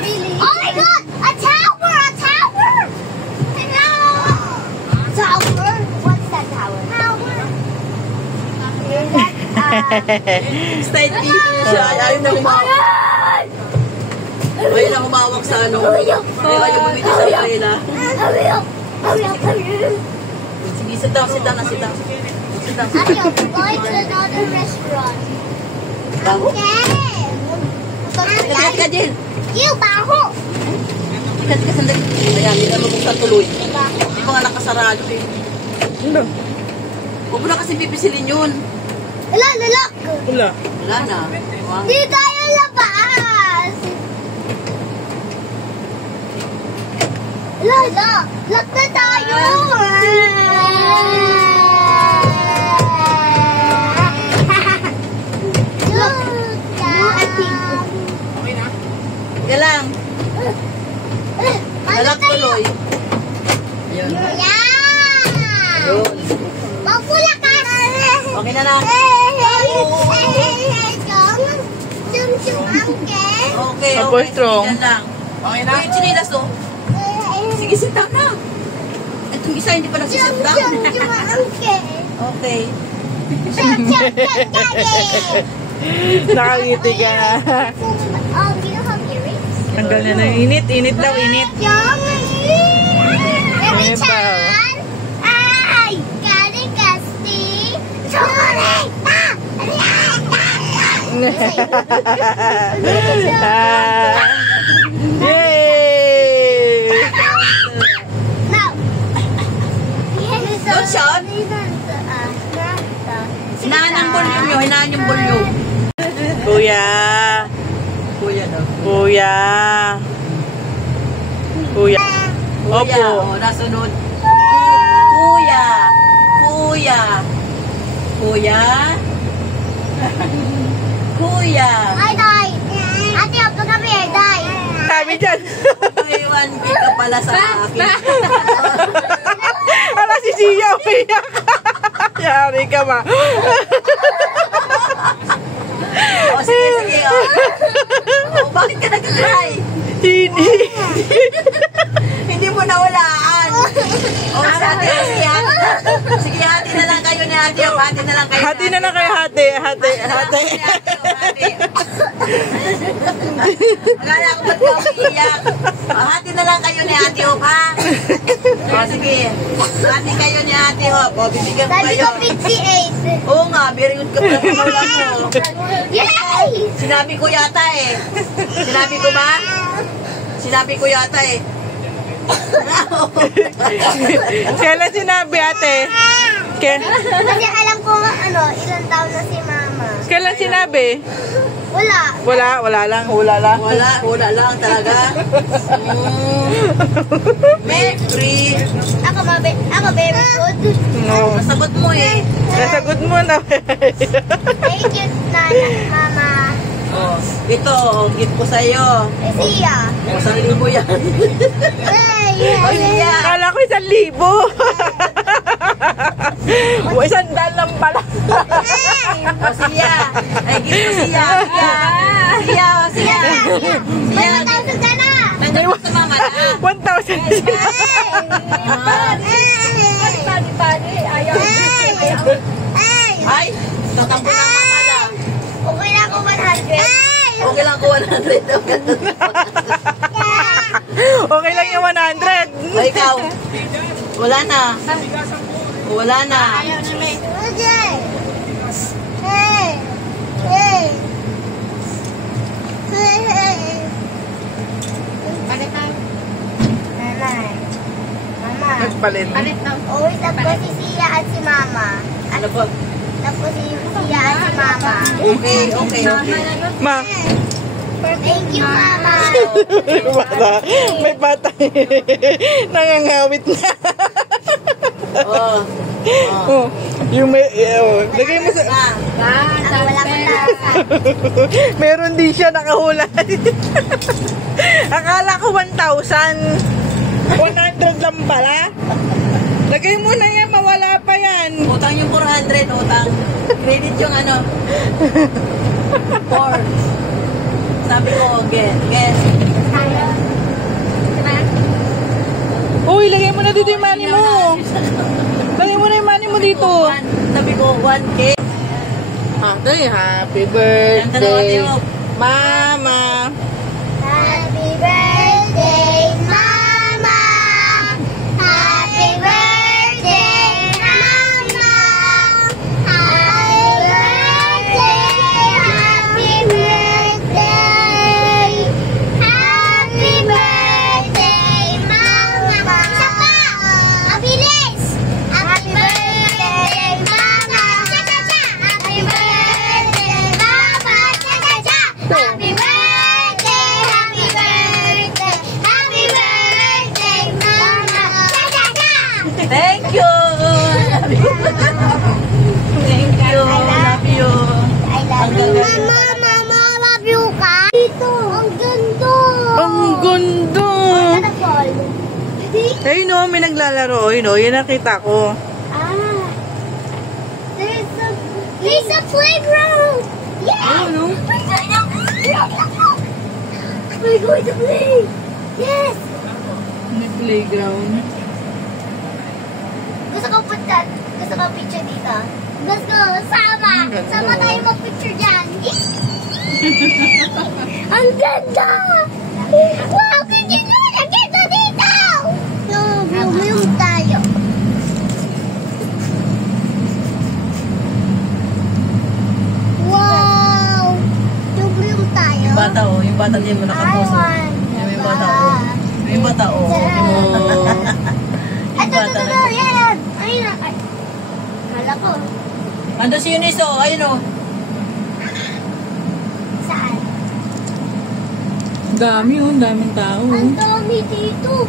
really. Oh my God! A tower! A tower! Hello! Tower? What's that tower? Tower. Stay dito siya. Ayaw na humawak. Ayaw na humawak sa ano. Ayaw bumiti sa kanila. Sige, sit down. Ate, we're going to another restaurant. Okay. Ika, Jill. You, baho! Ika, sandali. Ayan, hindi na mabuksan tuloy. Hindi ko nga nakasarado eh. Huwag mo na kasi pipisilin yun. Wala, lalak! Wala na. Hindi tayo labas! Lala, lock na tayo! Ika lang. Lalak tuloy. Ayun. Yeah! Ayun. Magpula ka! Okay na lang. Okay, Apo strong. Yan lang. Okay na? Yung chinilas to. Sige, sit down na. Itong isa hindi pa nagsisit down. Okay. Nakangiti ka. Ang ganda na init. Init daw, init. Init pa. Ay! Galing kasi! Chocolate! Yay! Don't shout. Hinaan ang volume nyo. Hinaan yung volume. Kuya. Kuya daw. Kuya. Kuya. Kuya. Opo. O, nasunod. Kuya. Kuya. Kuya. Kuya. Ay, Day! Ate, ako kami, Day! Sabi dyan. May 1K ka pala sa akin. Ala si Sia, umiyak. Yari ka ma. O, sige, sige. O, bakit ka nag-cry? Hindi. Hindi mo nawalaan. O, sige, hati na lang kayo ni ate. Hati na lang kayo. Hati na lang kayo, hati. Hati. Hati. Magana ako ba't ka umiiyak? Hati na lang kayo ni ate Hop, ha? O, sige. Hati kayo ni ate Hop. O, bibigyan ko Sabi kayo. ko 58. Oo nga, very good ka pala sa ulan mo. Yay! Sinabi ko yata eh. Sinabi ko ba? Sinabi ko yata eh. Kailan sinabi, ate? Kasi alam ko ilang taon na si Mama. Kailan sinabi? Wala. Wala lang. Wala lang. Wala lang talaga. Free. Ako very good. No. Nasabot mo eh. Nasagot mo na. Thank you, Nana, Mama. Oh, ito, gift ko sa'yo. Sia. O, 1,000 yan. Hey, O, siya. Kala ko 1,000. O, 100 lang pala. O, siya. Ay, gift ko siya. Siya, o, siya. May 1,000 ka na. Nandiyan mo sa mama na. 1,000 sila. Ay, tatampo na mama lang. Okay na ako 100. Okay lang ko 100. Okay lang yung 100. O, ikaw. Wala na. Wala na. Okay. Hey. Hey. Hey. Nanay. Mama. Nagpalit. Uy, tapos si Sia at si Mama. Ano po? Tapos si Sia at si Mama. Okay. Ma. Thank you, Mama. Bata. May bata. Nangangawit na. Oh. Oh. Yung may, lagay mo sa... Wala ka na. Meron din siya nakahula. Akala ko 1,000. 100 lang pala. Lagay mo na yan, mawala pa yan. Utang yung 400, utang. Credit yung ano. 4. Sabi ko, guess. dito yung money mo. Lagay mo na yung money mo dito. Sabi ko, 1K. Happy birthday, Mama. Happy birthday, Mama. Happy birthday, Mama. Happy birthday, happy birthday. Happy birthday, Mama. Isa pa. Mabilis. Happy birthday, Mama. Cha-cha-cha. Happy birthday, Mama. Cha-cha-cha. Happy birthday, happy birthday. Happy birthday, Mama. Cha-cha-cha. Thank you! Thank you! Love you! I love you. Mama, Mama, love you ka. Dito. Ang ganda. Ang ganda. Waterfall. Ayun o, may naglalaro. Ayun o, yun nakita ko. Ah. There's a playground. Yeah. Ayun o. We're going to play. Yes. May playground. Gusto ko punta. Gusto ko picture dito. Gusto ko sama. Ang ganda. Sama tayo mag-picture dyan. Ang ganda. Wow, kikita na kita dito. No, bumiyong tayo. Wow. Bumiyong tayo. Yung bata oh, yung bata din mo nakaposo. Yung bata oh. Yung bata oh. Oh. Ito, ito, ito. Yan. Ayun na. Ay. Kala ko. Ando si Eunice oh, ayun oh. Saan? Dami oh, daming tao. Ang dami dito.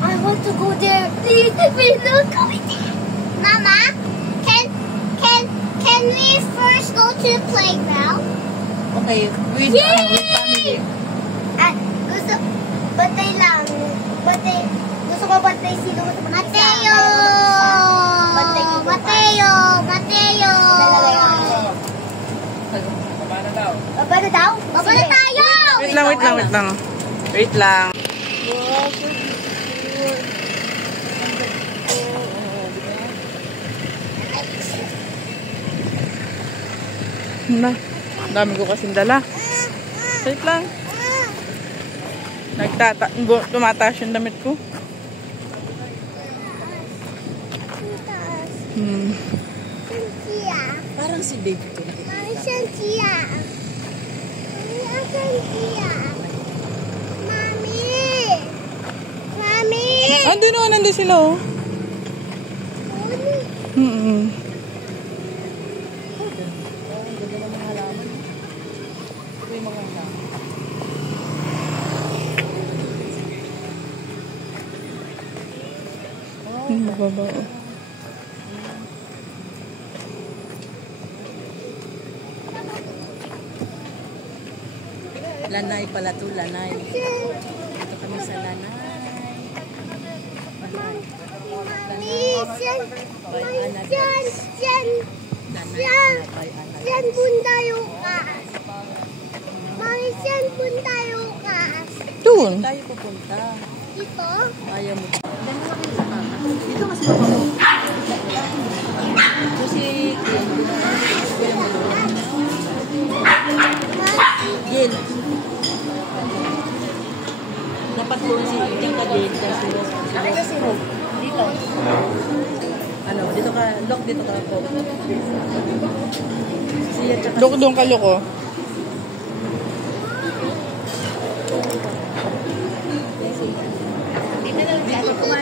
I want to go there. Please, please don't go there. Mama, can we first go to the playground? Okay, with family. At gusto, batay lang. Batay, gusto ko batay sino gusto mo. Mateo! Mateo! Mateo! Baba na daw? Baba na tayo! Wait lang, wait lang, wait lang. Wait lang. Na, dami ko kasing dala. Wait lang. Tumataas yung damit ko. Cynthia. Parang si Baby to. Mami, Cynthia. Mami, Cynthia. Mami. Mami. Andun o, nandun sila oh. Mm-mm. Bababa oh. Lanay pala to, lanay. Ito kami sa lanay. Mami, Saan punta yung kas? Mami, saan punta yung kas? Doon. Tayo pupunta. Dito? Ayaw mo. Dito kasi baba mo. Ito si Gil. Dapat po si Ting ka Gil. Nakita si Rob. Dito. Ano, dito ka, lock dito ka po. Siya tsaka Doon ka loko.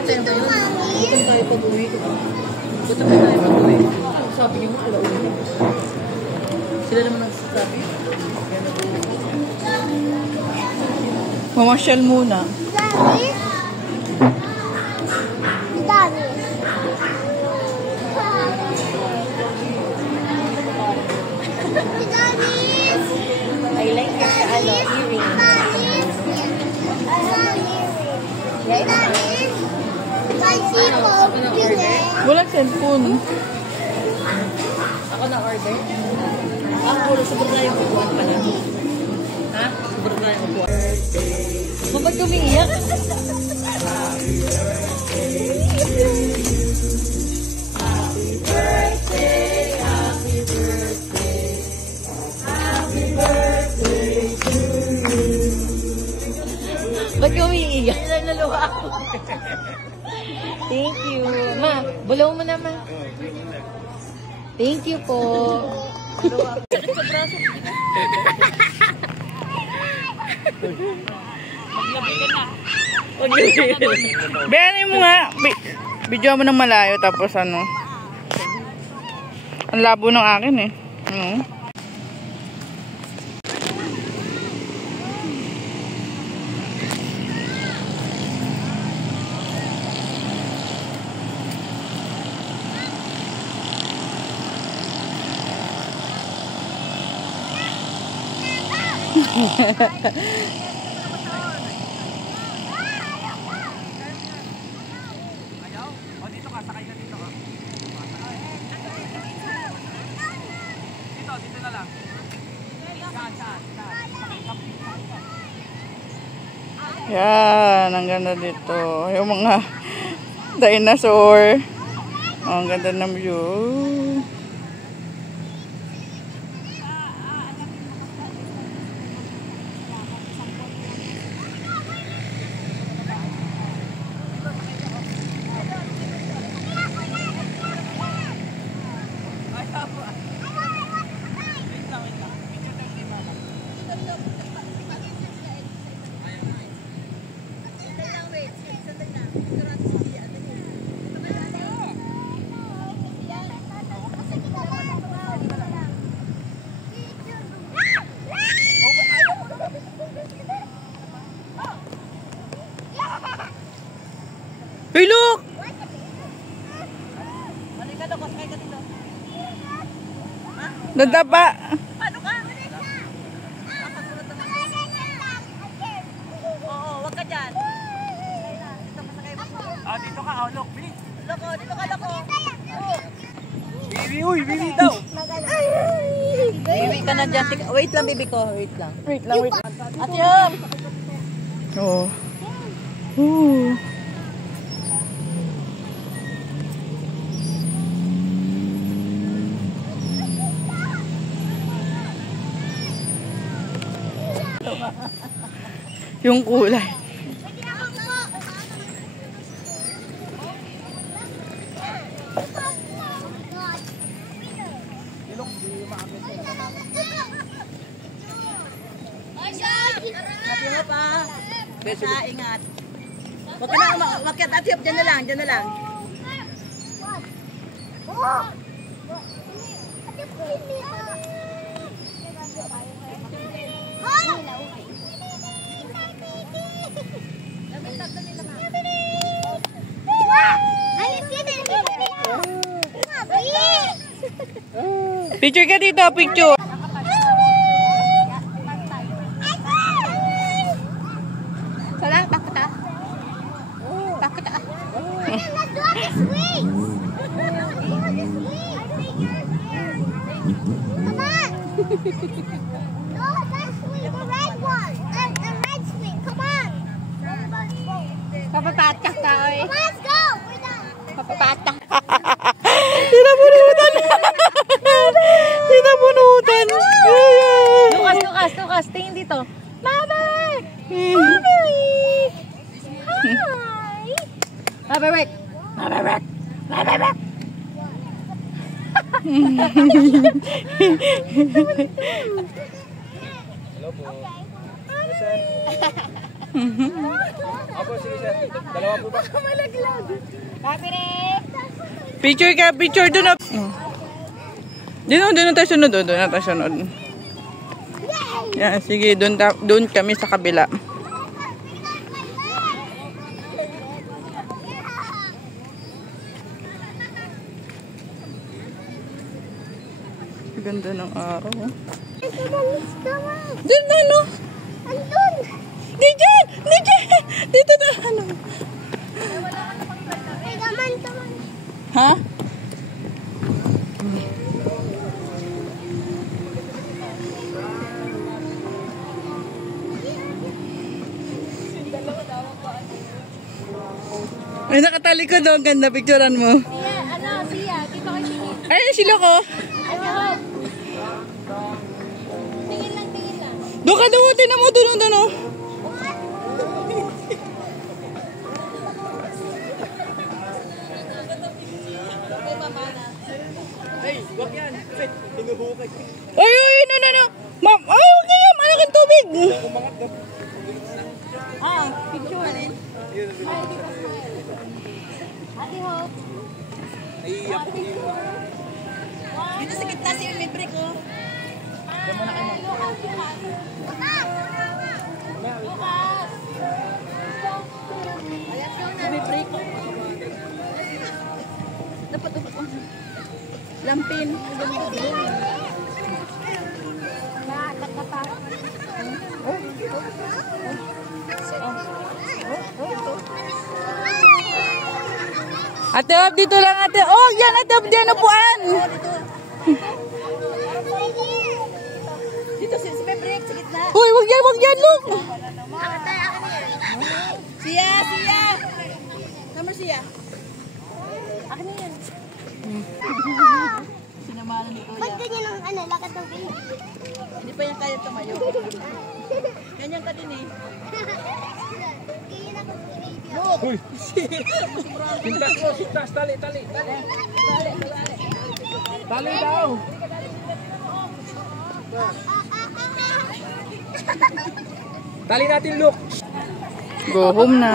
Dito, Mami. gutom tayo pag-uwi ko. Gutom na tayo pag-uwi. Sabi niyo mo, alauna. Sila naman nagsasabi. Mamasyal muna. Dami? Dami. I like your earring. Walang cellphone. Ako na order. Puro sobrang na yung upuan pala. Ha? Sobrang na yung upuan. Ba't umiiyak? Ba't ka umiiyak? Thank you. Ma, bulaw mo naman. Thank you po. Sakit sa braso. Maglabi ka na. Bene mo nga. Video mo ng malayo tapos ano. Ang labo ng akin eh. Ano? Dito na lang. Yan, ang ganda dito. Yung mga dinosaur. Oh, ang ganda ng view. Hey, look! Nadapa! Paano ka? Oo, wag ka dyan. Dito masakay mo. Dito ka, look, bilis. Loko, dito ka, loko. Bibi, uy, bibi daw. Bibi ka na dyan. Wait lang, bibi ko. Wait lang. Wait lang, wait. Ate Hom! Oh. Ooh. Yung kulay. Ate Hom pa. Besa, ingat. Wag ka na umakyat. Ate Hom, dyan na lang, dyan na lang. Picture ka dito, picture. Salah, bakit ah? Bakit ah? Let's do this way. Come on. No, that swing, the red one. The red swing. Come on. Papapatak ka, oy. Come on, let's go. We're done. Papapatak. Tinabunutan. Tinabunutan. Lukas, Lukas, Lukas. Tingin dito. Mama! Hi! Mababek! Mababek! Mababek! Hello po. Sir. Ako, sige sir. Dalawa po ba? Picture ka, picture. Doon na. Doon na tayo sunod. Doon na tayo sunod. Yan, sige. Doon kami sa kabila. Ganda ng araw. Doon na, no? Andun. Di dyan! Di dyan! Dito na, ano? Ay, taman. Ha? May nakatali ko doon. Ganda, picturean mo. Siya. Dito kayo tingin. Ay, sila ko. Ate Hope. Tingin lang. Doon ka doon. Tinan mo. Doon. Oh. Hey, wag yan. Kasi tinuhukay. Ay, no. Ma'am, ay, okay. Malaki ang tubig. Umangat na. Picture. Ate Hope. Naiiyak ko dito. Dito sa gitna siya may break oh. May break. Dapat lampin. Ate Op, dito lang ate. Oh, yan ate Op, diyan upuan. Dito si may break sa gitna. Uy, wag yan, look. Siya. Kamar siya. Sinamalan ni Ba't Kuya. ganyan ang lakad ng baby? Hindi pa yan kaya tumayo. Ganyan ka din eh. Ganyan ako sa baby. Uy! Sintas mo, sintas. Tali. Tali daw. Tali natin, look. Go home na.